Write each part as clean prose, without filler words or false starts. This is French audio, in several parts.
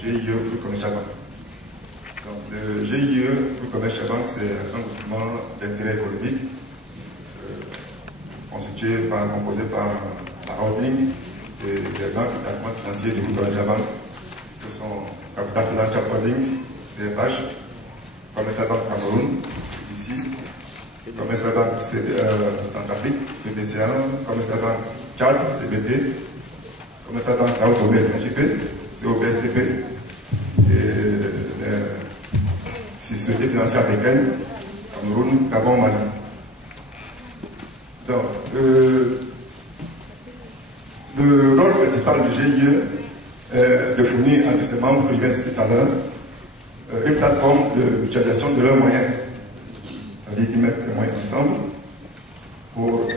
GIE pour Commerce Bank. Donc, le GIE pour Commerce Bank, c'est un groupement d'intérêt économique composé par la holding des banques et placements financiers du groupe Commerce Bank, qui sont Capital Financial Holdings, CFH, Commerce Bank Cameroun, ici, Commerce Bank Centrafrique, CBCA, Commerce Bank Tchad, CBT, Commerce Bank Sao Tomé et Principe, COPSTP, et Société financière africaine, Cameroun, Gabon, Mali. Donc, le rôle principal du GIE est de fournir à tous ses membres, que je viens de citer tout à l'heure, une plateforme de mutualisation de leurs moyens. C'est-à-dire qu'ils mettent les moyens ensemble pour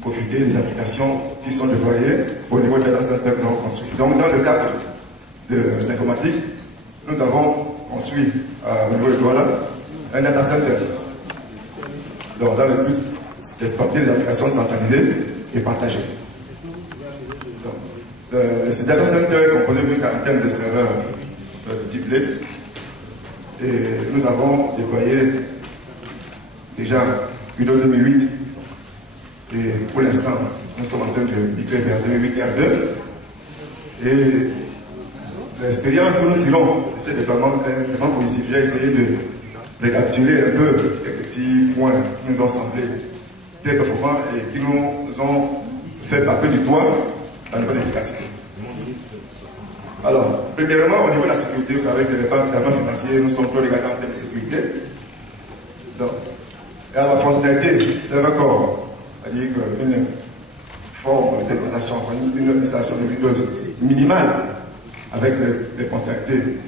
profiter des applications qui sont déployées au niveau des data centers que nous avons construits. Donc, dans le cadre de l'informatique, nous avons construit au niveau de Douala un data center. Donc, dans le but d'exporter des applications centralisées et partagées. Ce data center est composé d'une quarantaine de serveurs de type LED. Et nous avons déployé déjà une en 2008. Et pour l'instant, nous sommes en train de migrer vers 2008 R2. Et l'expérience que nous tirons de ces déploiements est vraiment positive. J'ai essayé de récapituler un peu les petits points qui nous ont semblé très performants et qui nous ont fait taper du doigt dans la bonne efficacité. Alors, premièrement, au niveau de la sécurité, vous savez que les banques financiers, nous sommes trop regardés en termes de sécurité. Donc, et à la fonctionnalité, c'est encore, c'est-à-dire une forme d'installation, une installation de Windows minimale, avec des fonctionnalités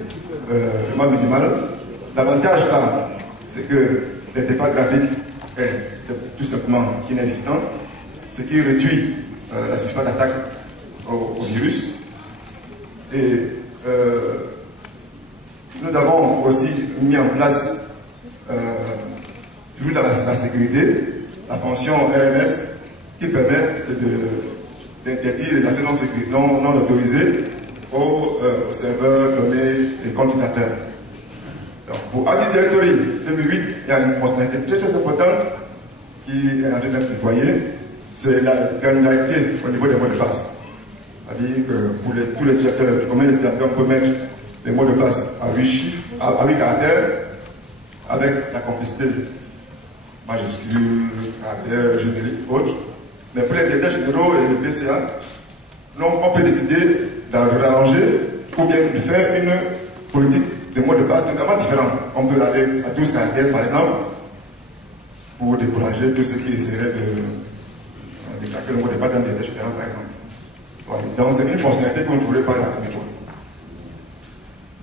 vraiment minimales. L'avantage là, c'est que l'interface graphique est tout simplement inexistant, ce qui réduit la surface d'attaque au virus. Et nous avons aussi mis en place, toujours dans la sécurité, la fonction RMS qui permet d'interdire les accès non autorisés aux serveurs, données et comptes utilisateurs. Donc, pour Active Directory 2008, il y a une fonctionnalité très importante qui est en train d'être déployée, c'est la granularité au niveau des mots de passe. C'est-à-dire que pour tous les utilisateurs, combien d'utilisateurs peut mettre des mots de passe à 8 chiffres, à 8 caractères, avec la complexité majuscule, caractère, générique, autres. Mais pour les états généraux et le PCA, on peut décider d'en rallonger ou bien de faire une politique de mots de passe totalement différente. On peut aller à 12 caractères, par exemple, pour décourager tous ceux qui essaieraient de claquer le mot de passe dans des états généraux, par exemple. Voilà. Donc, c'est une fonctionnalité qu'on ne trouvait pas dans la première fois.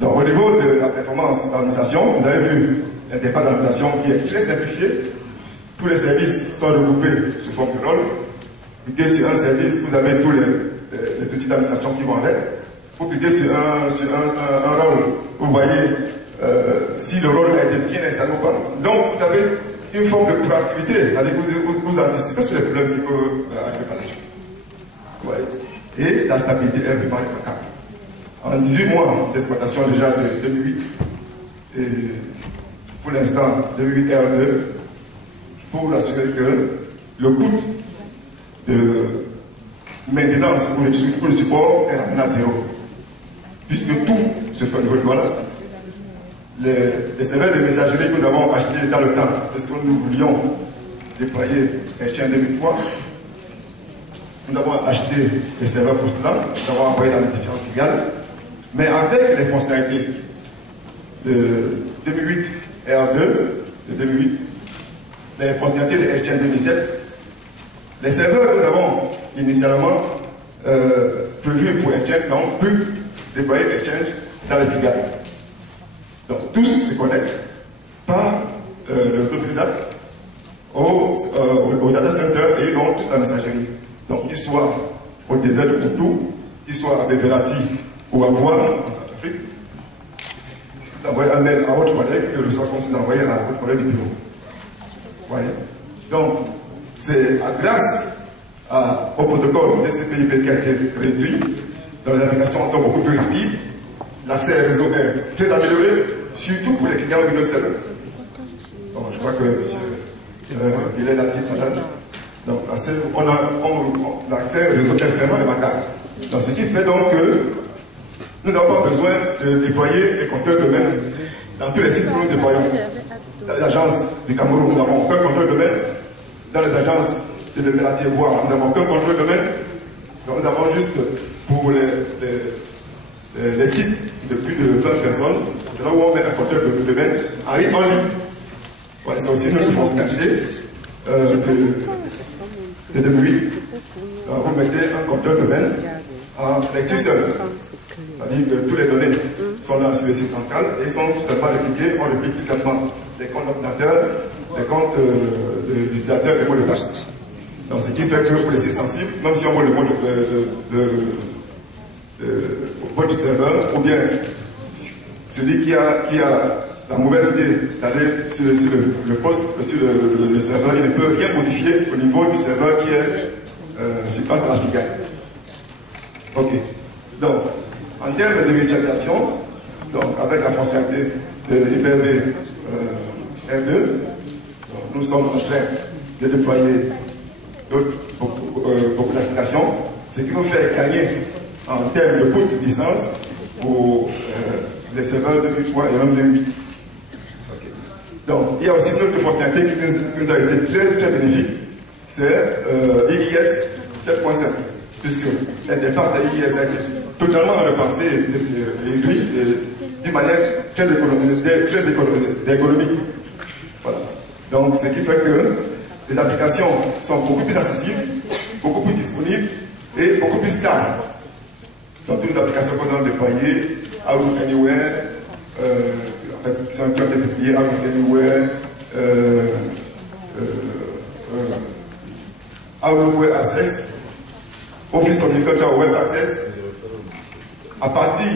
Donc, au niveau de la performance d'administration, vous avez vu l'interface d'administration qui est très simplifiée. Tous les services sont regroupés sous forme de rôle. Cliquez sur un service, vous avez tous les outils d'administration qui vont avec. Vous cliquez sur un rôle, vous voyez si le rôle a été bien installé ou pas. Donc, vous avez une forme de proactivité, c'est-à-dire que vous anticipez sur les problèmes qui peuvent arriver par la suite. Ouais. Et la stabilité est vraiment remarquable. En 18 mois d'exploitation déjà de 2008, et pour l'instant 2008 R2, pour assurer que le coût de maintenance pour le support est ramené à zéro. Puisque tout se fait au niveau de Douala. Les serveurs de messagerie que nous avons achetés dans le temps, parce que nous voulions déployer un chien 2003, nous avons acheté les serveurs pour cela, nous avons envoyé dans les différentes filiales, mais avec les fonctionnalités de 2008 R2, de 2008, les fonctionnalités de Exchange 2007, les serveurs que nous avons initialement prévus pour Exchange n'ont plus déployé Exchange dans les filiales. Donc tous se connectent par le réseau Blizzard au data center et ils ont tous la messagerie. Donc qu'ils soient au désert de Koutou, qu'ils soient à Beverati ou à Voile en Centrafrique, d'envoyer un mail à votre collègue et le reçoit comme si d'envoyer à votre collègue du bureau. Voyez. Donc c'est grâce au protocole TCP/IP qui a été réduit Donc les applications sont beaucoup plus rapides. L'accès au réseau est très amélioré, surtout pour les clients Windows 7. Bon, je crois que il est natif, madame. Donc, on a l'accès au réseau est vraiment remarquable. Donc, ce qui fait donc que nous n'avons pas besoin de déployer les compteurs de domaine dans tous les sites que nous déployons. Dans les agences du Cameroun, nous n'avons aucun compteur de domaine. Dans les agences de l'Émiratier Bois, nous n'avons aucun compteur de domaine. Donc, nous avons juste pour les sites de plus de 20 personnes, c'est là où on met un compteur de domaine en ligne. Ouais, c'est aussi une fonctionnalité de 2008. Vous mettez un compteur de domaine en lecture seule. C'est-à-dire que toutes les données sont là sur le site central et sont tout simplement répliquées. On réplique tout simplement les comptes d'ordinateur, les comptes d'utilisateurs et les mots de passe. Donc, ce qui fait que pour les sites sensibles, même si on voit le mot votre serveur, ou bien celui qui a la mauvaise idée d'aller sur le poste, sur le serveur, il ne peut rien modifier au niveau du serveur qui est sur place de l'application. Ok. Donc, en termes de virtualisation, donc avec la fonctionnalité de Hyper-V R2, nous sommes en train de déployer beaucoup d'applications, ce qui nous fait gagner en termes de coût de licence pour les serveurs 2.3 et 1.8. Okay. Donc, il y a aussi une autre fonctionnalité qui nous a été très, très bénéfique, c'est IIS 7.7, puisque l'interface de IIS est totalement repensée et d'une manière très économique. Voilà. Donc, ce qui fait que les applications sont beaucoup plus accessibles, beaucoup plus disponibles et beaucoup plus stables. Donc, toutes les applications qu'on a déployées, Outlook Anywhere, qui ont été déployées, Outlook Anywhere, Outlook Web Access, Office Communicator Web Access, à partir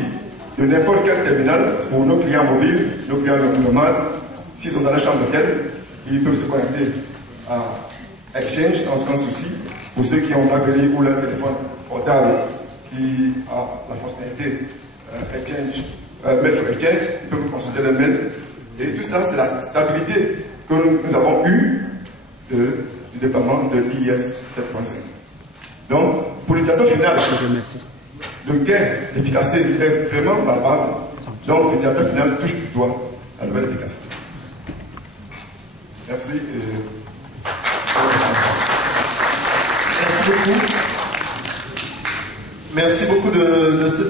de n'importe quel terminal pour nos clients mobiles, nos clients nomades, s'ils sont dans la chambre d'hôtel, ils peuvent se connecter à Exchange sans aucun souci. Pour ceux qui ont appelé ou leur téléphone portable qui a la fonctionnalité Mail from Exchange, ils peuvent consulter les mails. Et tout ça, c'est la stabilité que nous avons eue du déploiement de l'IIS 7.5. Donc, pour l'utilisation finale, le gain d'efficacité est vraiment palpable. Donc, l'utilisateur final touche du doigt la nouvelle efficacité. Merci. Merci beaucoup. Merci beaucoup de ce